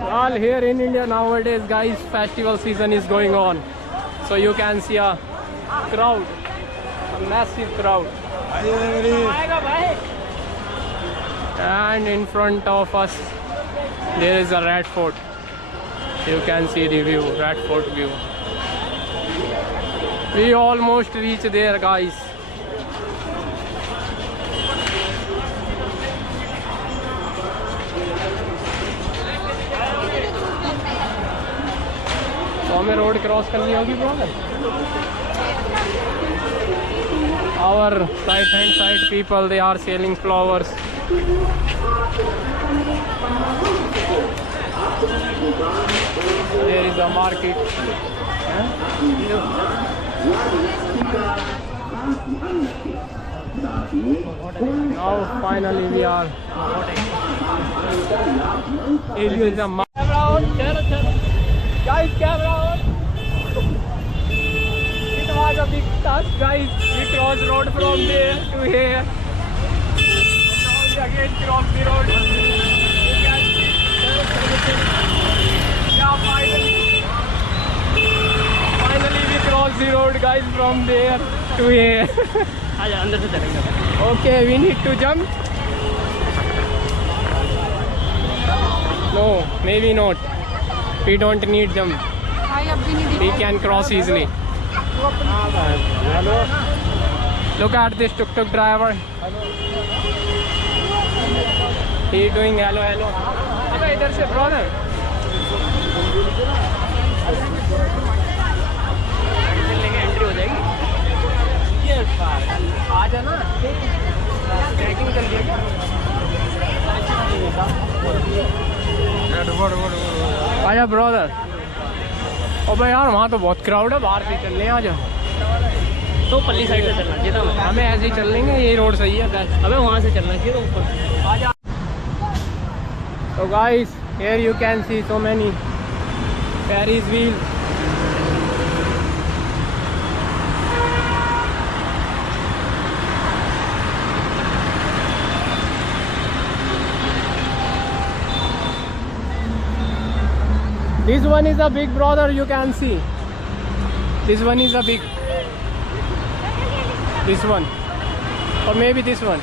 All here in India nowadays, guys, festival season is going on. So you can see a crowd, a massive crowd. And in front of us, there is a Red Fort. You can see the view, Red Fort view. We almost reach there, guys. तो हमें road cross करनी होगी brother. Our right hand side people, they are selling flowers. There is a market. Now finally we are. This is a guys, camera on. It was a big task, guys. We crossed road from there to here. Now we again cross the road. You can see. Yeah, finally we crossed the road, guys, from there to here. Okay, we need to jump. No, maybe not. We don't need jump. We can cross easily. Look at this tuk-tuk driver. He doing hello, hello. अबे इधर से brother. लेके entry हो जाएगी. Yes, आ जाना. Trekking कर लिया. आजा ब्रदर. अबे यार वहाँ तो बहुत क्राउड है, बाहर से चलने आ जाओ. तो पल्ली साइड से चलना चाहिए था. हमें ऐसे ही चल लेंगे, ये रोड सही है. हमें वहाँ से चलना चाहिए था ऊपर. आजा. तो guys, here you can see so many Ferris wheel. This one is a big brother, you can see. This one is a big. This one. Or maybe this one.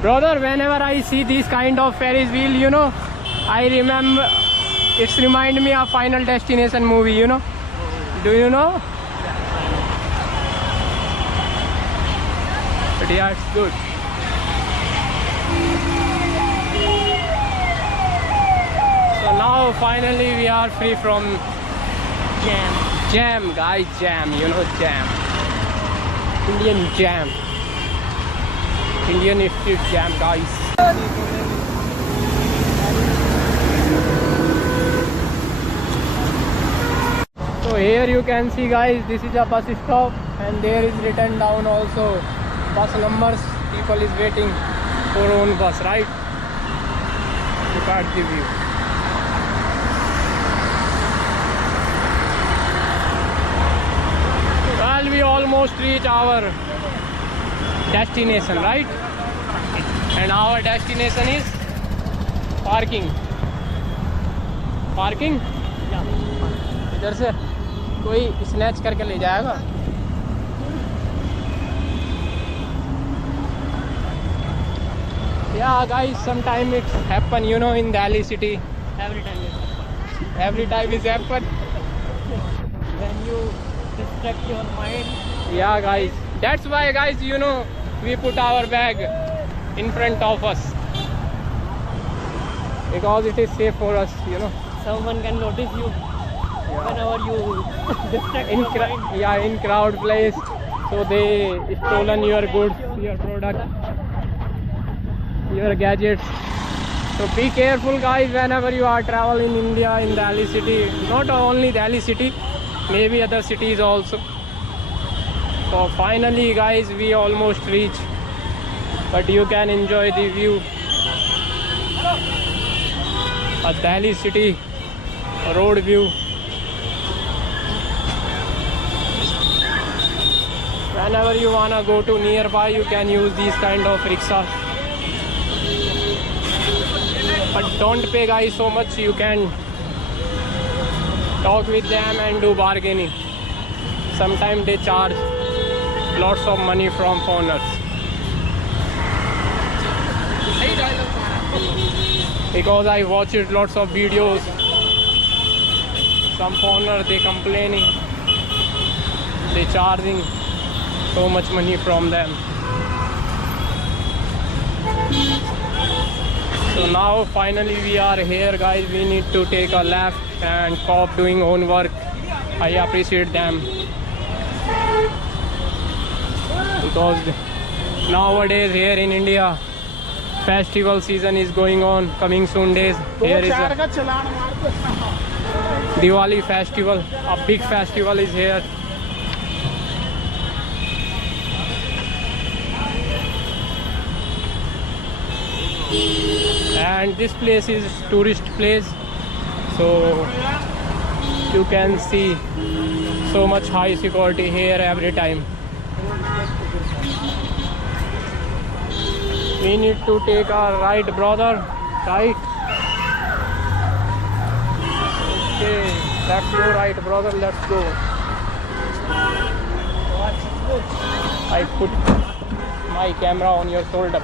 Brother, whenever I see this kind of Ferris wheel, you know, I remember, it's remind me of Final Destination movie, you know. Do you know? But yeah, it's good. So now finally we are free from jam. Jam, guys, jam. You know, jam. Indian jam. Indian street jam, guys. So here you can see, guys, this is a bus stop, and there is written down also bus numbers. People is waiting for own bus, right? Look at the view. Well, we almost reach our destination, right? And our destination is parking. Parking? इधर से कोई snatch करके ले जाएगा. Yeah, guys, sometimes it happen, you know, in Delhi city. Every time it happen. Every time it happen. When you distract your mind. Yeah, guys. That's why, guys, you know, we put our bag in front of us. Because it is safe for us, you know. Someone can notice you whenever you distract your mind. Yeah, in crowd place. So they stolen your goods, your product, your gadgets. So be careful, guys, whenever you are traveling in India, in Delhi city. Not only Delhi city, maybe other cities also. So finally, guys, we almost reach, but you can enjoy the view of Delhi city road view. Whenever you wanna go to nearby, you can use these kind of rickshaws. But don't pay guys so much. You can talk with them and do bargaining. Sometimes they charge lots of money from foreigners. Because I watched lots of videos. Some foreigners, they complaining, they charging so much money from them. So now finally we are here guys. We need to take a left and cop doing own work. I appreciate them. Because nowadays here in India, festival season is going on, coming soon days. Here is a Diwali festival, a big festival is here. And this place is tourist place, so you can see so much high security here every time. We need to take our right, brother. Right. Okay, let's go right, brother. Let's go. I put my camera on your shoulder.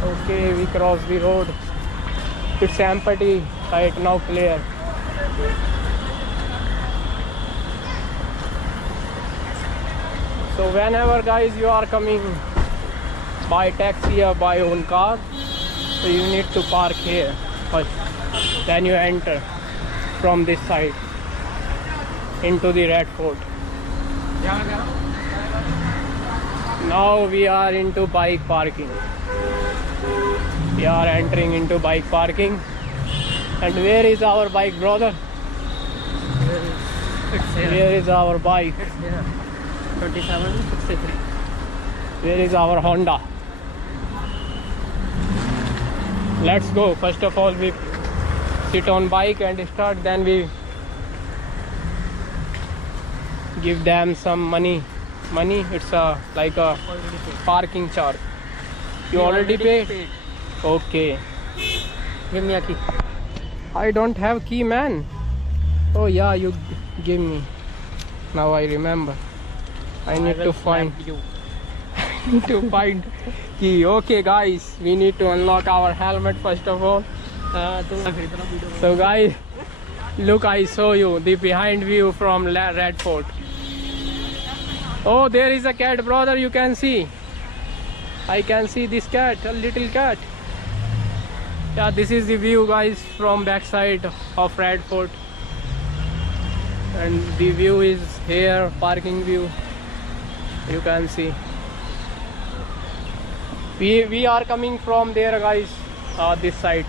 Okay, we cross the road. It's empty right now, clear. So whenever guys you are coming by taxi or by own car, so you need to park here first. Then you enter from this side into the Red Fort. Now we are into bike parking. We are entering into bike parking. And where is our bike, brother? Where is our bike? 2763. Where is our Honda? Let's go. First of all, we sit on bike and start. Then we give them some money. It's like a parking charge. You already paid? Okay. Give me a key. I don't have key, man. Oh yeah, you give me. Now I remember. I need to find key. Okay guys, we need to unlock our helmet first of all. So guys, look, I show you the behind view from Red Fort. Oh, there is a cat, brother. You can see. I can see this cat, a little cat. Yeah, this is the view guys from backside of Red Fort. And the view is here, parking view. You can see. We are coming from there guys, this side.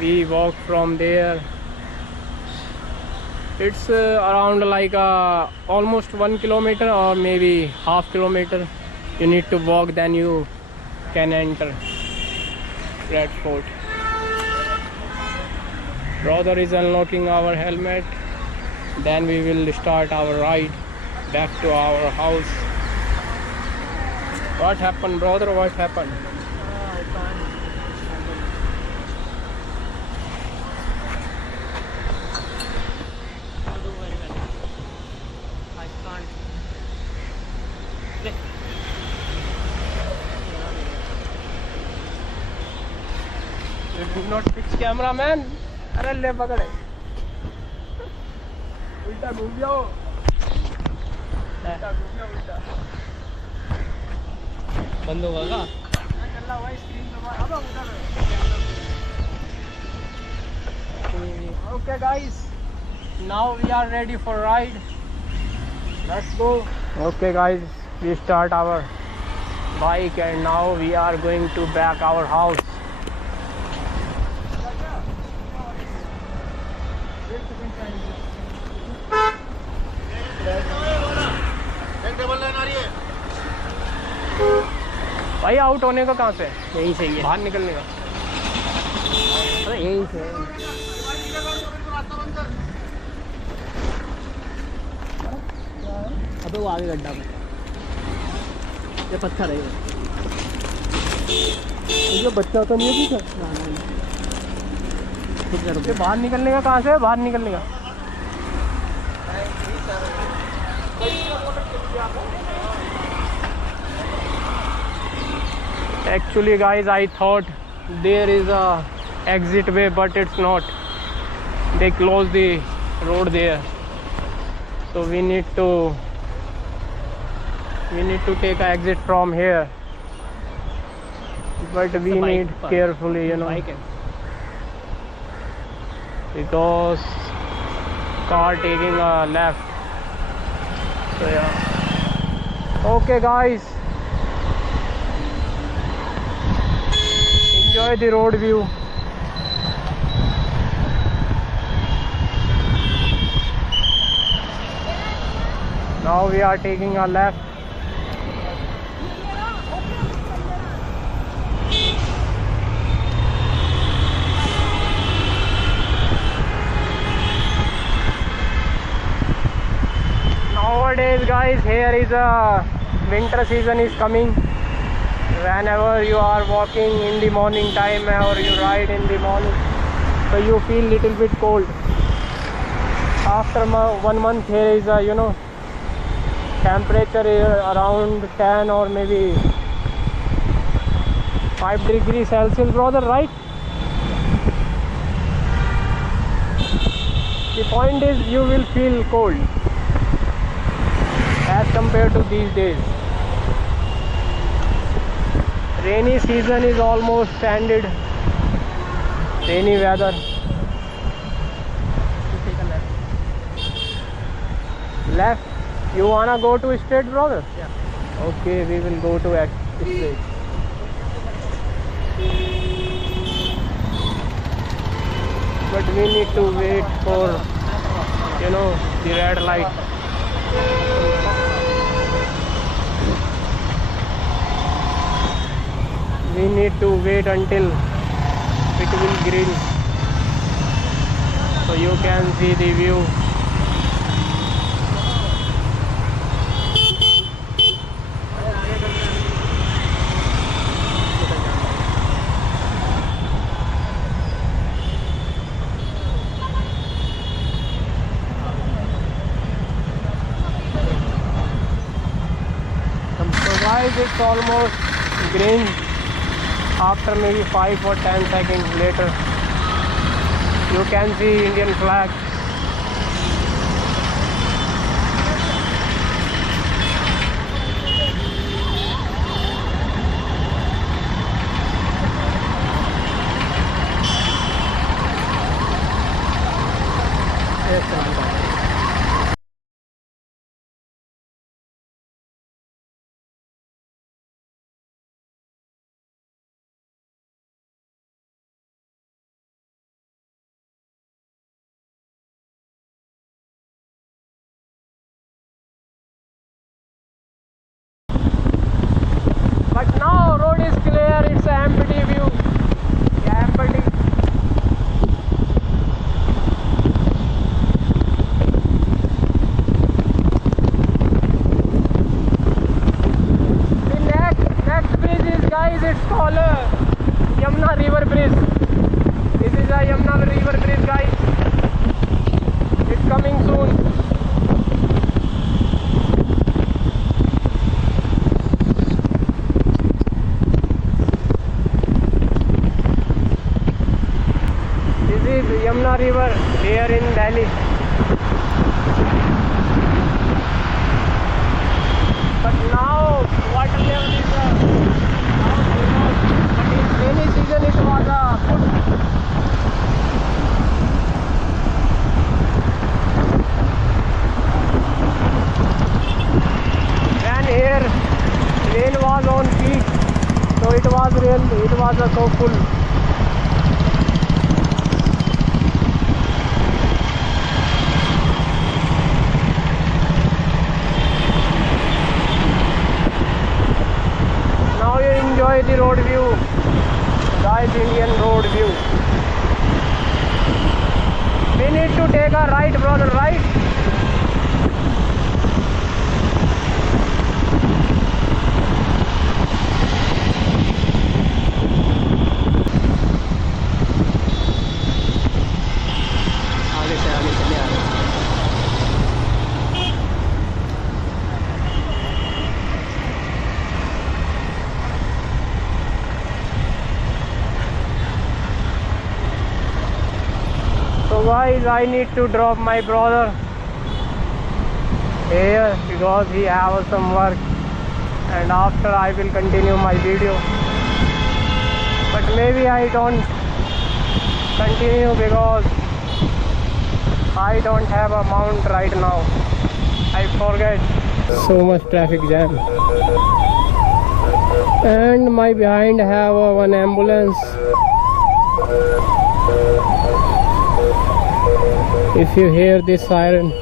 We walk from there. It's around like almost 1 kilometer or maybe half kilometer. You need to walk, then you can enter Red Fort. Brother is unlocking our helmet. Then we will start our ride back to our house. What happened, brother? What happened? You did not fix camera, man. अरे ले पकड़े उल्टा घूम जाओ उल्टा बंद होगा क्या? चल रहा भाई स्क्रीन दबा Okay guys, now we are ready for ride. Let's go. Okay guys, we start our bike and now we are going to back our house. भाई आउट होने का कहाँ से? यही सही है, बाहर निकलने का। अरे यही से अबे वो आगे गड्ढा में ये पत्थर है ये बच्चा तो नहीं है पीछे। ये बाहर निकलने का कहाँ से है? बाहर निकलने का actually guys, I thought there is a exit way, but it's not. They closed the road there, so we need to take a exit from here, but we need carefully, you know, because car taking a left. So yeah, okay guys, enjoy the road view. Now we are taking a left. Nowadays guys, here is a winter season is coming. Whenever you are walking in the morning time or you ride in the morning, so you feel little bit cold. After 1 month, here is a, you know, temperature is around 10 or maybe 5 degrees Celsius, brother, right? The point is you will feel cold as compared to these days. Rainy season is almost ended. Rainy weather. Left. You wanna go to straight, brother? Yeah. Okay, we will go to straight. But we need to wait for, you know, the red light. We need to wait until it will green, so you can see the view. So guys, it's almost green. After maybe 5 or 10 seconds later, you can see Indian flag. But now road is clear, it's an empty view. Yeah, empty. The next bridge is, guys, it's called Yamuna River Bridge. This is a Yamuna River Bridge, guys. It's coming soon. Yamuna River here in Delhi. But now water level is but in rainy season it was good. When here rain was on peak, so it was so full. Enjoy the road view, guys. Indian road view. We need to take a right, brother, right. guys, I need to drop my brother here because he has some work, and after I will continue my video. But maybe I don't continue because I don't have a mount right now. I forget. So much traffic jam. And my behind have one ambulance. If you hear this siren,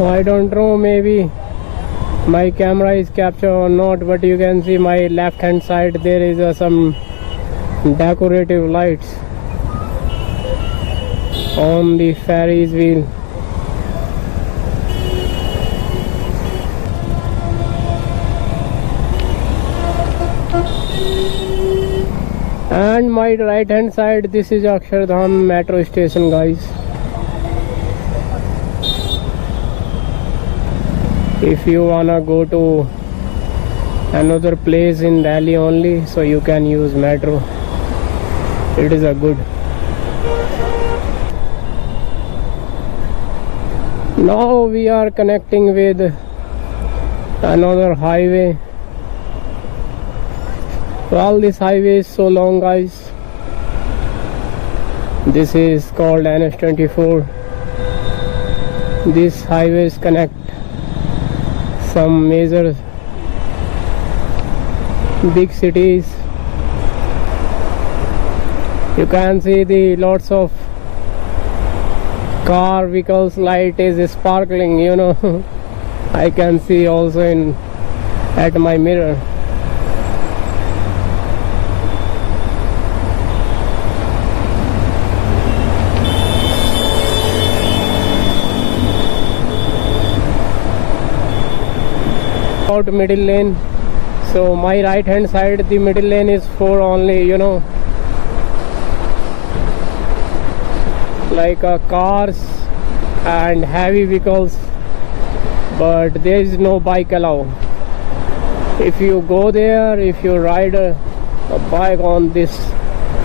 I don't know, maybe my camera is capture or not, but you can see my left hand side there is some decorative lights on the Ferris wheel. And my right hand side, this is Akshardham metro station, guys. If you wanna go to another place in Delhi only, so you can use metro. It is a good. Now we are connecting with another highway. Well, this highway is so long, guys. This is called NH24. These highways connect some major big cities. You can see the lots of car vehicles light is sparkling, you know. I can see also at my mirror. Out middle lane, so my right hand side the middle lane is for only, you know, like cars and heavy vehicles, but there is no bike allow. If you go there, if you ride a bike on this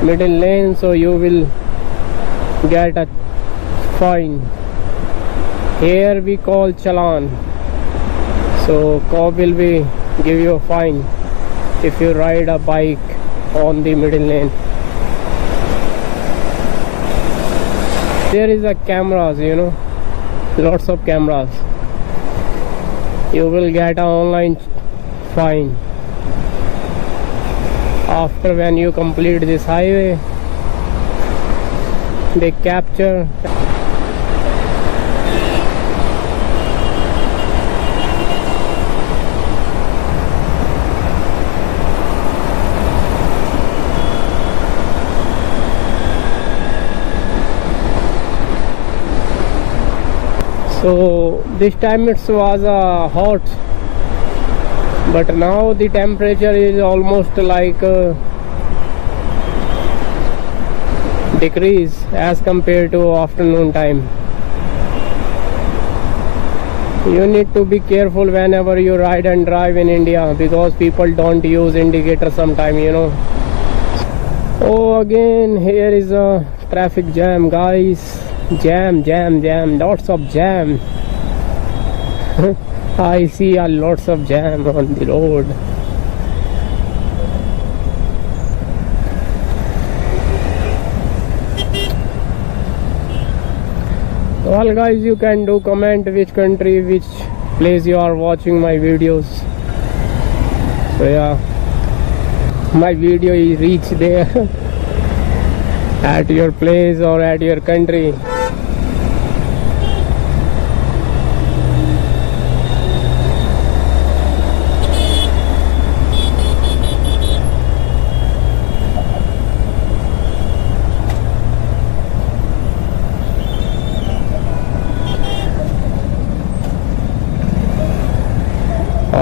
middle lane, so you will get a fine. Here we call challan. So cop will be give you a fine if you ride a bike on the middle lane. There is a cameras, you know, lots of cameras. You will get an online fine after when you complete this highway. They capture. So this time it was hot, but now the temperature is almost like decrease as compared to afternoon time. You need to be careful whenever you ride and drive in India, because people don't use indicator sometime, you know. Oh, again here is a traffic jam, guys. Jam, lots of jam. I see a lots of jam on the road. Well, guys, you can do comment which country, which place you are watching my videos. So yeah, my video is reach there at your place or at your country.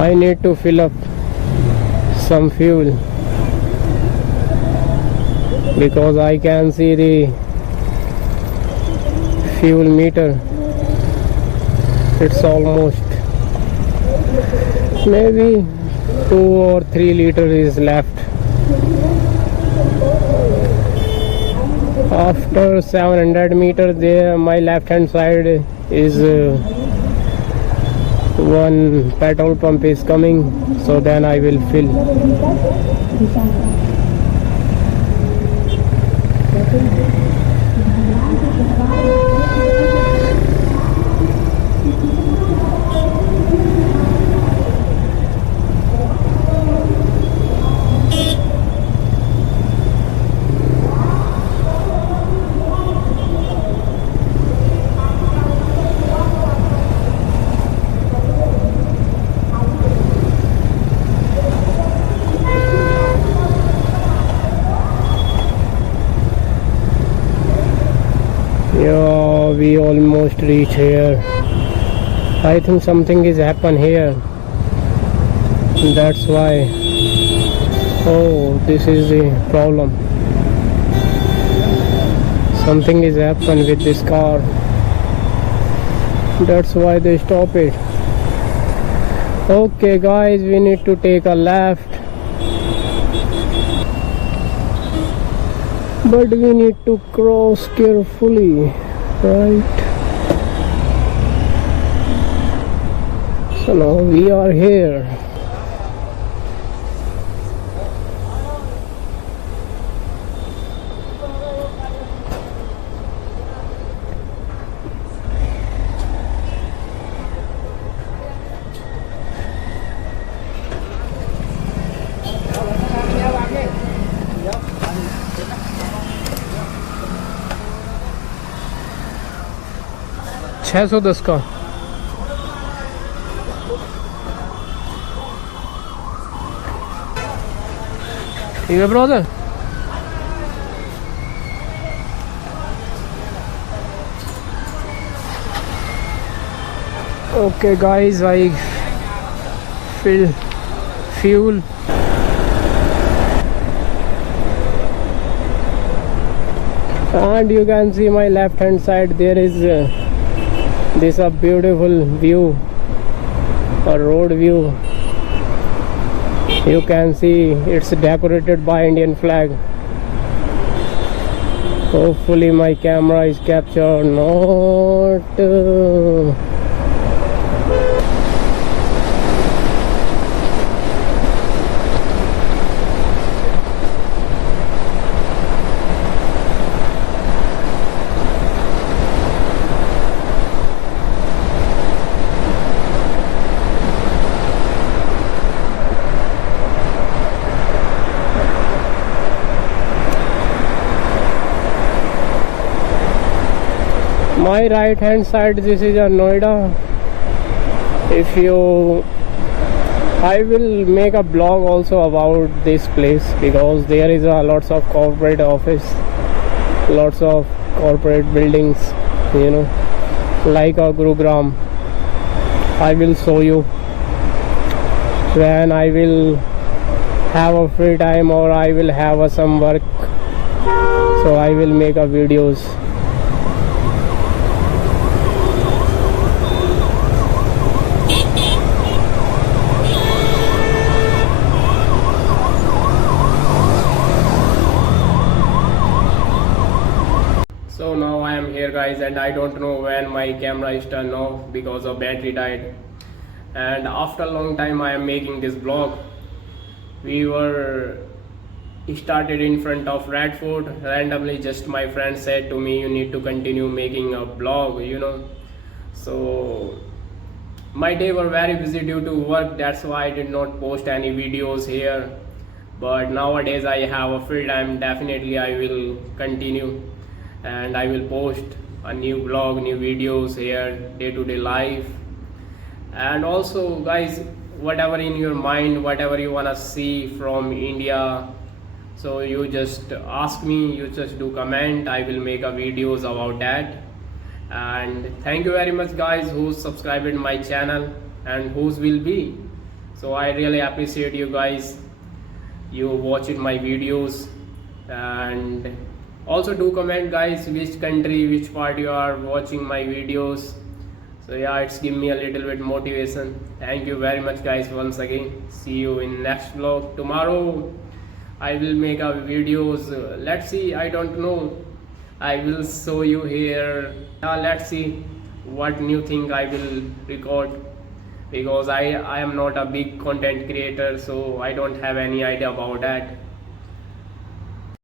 I need to fill up some fuel because I can see the fuel meter. It's almost maybe 2 or 3 liters is left. After 700 meters there, my left hand side is one petrol pump is coming, so then I will fill. Yeah, we almost reach here. I think something is happen here. That's why. Oh, this is the problem. Something is happened with this car. That's why they stop it. Okay guys, we need to take a left. But we need to cross carefully, right? So now we are here. $610 का ठीक है brother. Okay guys, I fill fuel. And you can see my left hand side there is this a beautiful view, a road view. You can see it's decorated by Indian flag. Hopefully my camera is captured not. My right hand side, this is a Noida. If you, I will make a blog also about this place because there is a lots of corporate office, lots of corporate buildings, you know, like a Gurugram. I will show you when I will have a free time or I will have some work, so I will make a videos. So now I am here guys, and I don't know when my camera is turned off because of battery died. And after a long time I am making this vlog. We were started in front of Red Fort. Randomly just my friend said to me, you need to continue making a vlog, you know. So my day were very busy due to work, that's why I did not post any videos here. But nowadays I have a free time, definitely I will continue and I will post a new vlog, new videos here, day-to-day life. And also guys, whatever in your mind, whatever you wanna see from India, so you just ask me, you just do comment, I will make a videos about that. And thank you very much guys who subscribed my channel and whose will be. So I really appreciate you guys, you watching my videos. And also do comment guys which country, which part you are watching my videos. So yeah, it's give me a little bit motivation. Thank you very much guys once again. See you in next vlog. Tomorrow I will make a videos. Let's see, I don't know. I will show you here. Let's see what new thing I will record, because I am not a big content creator, so I don't have any idea about that.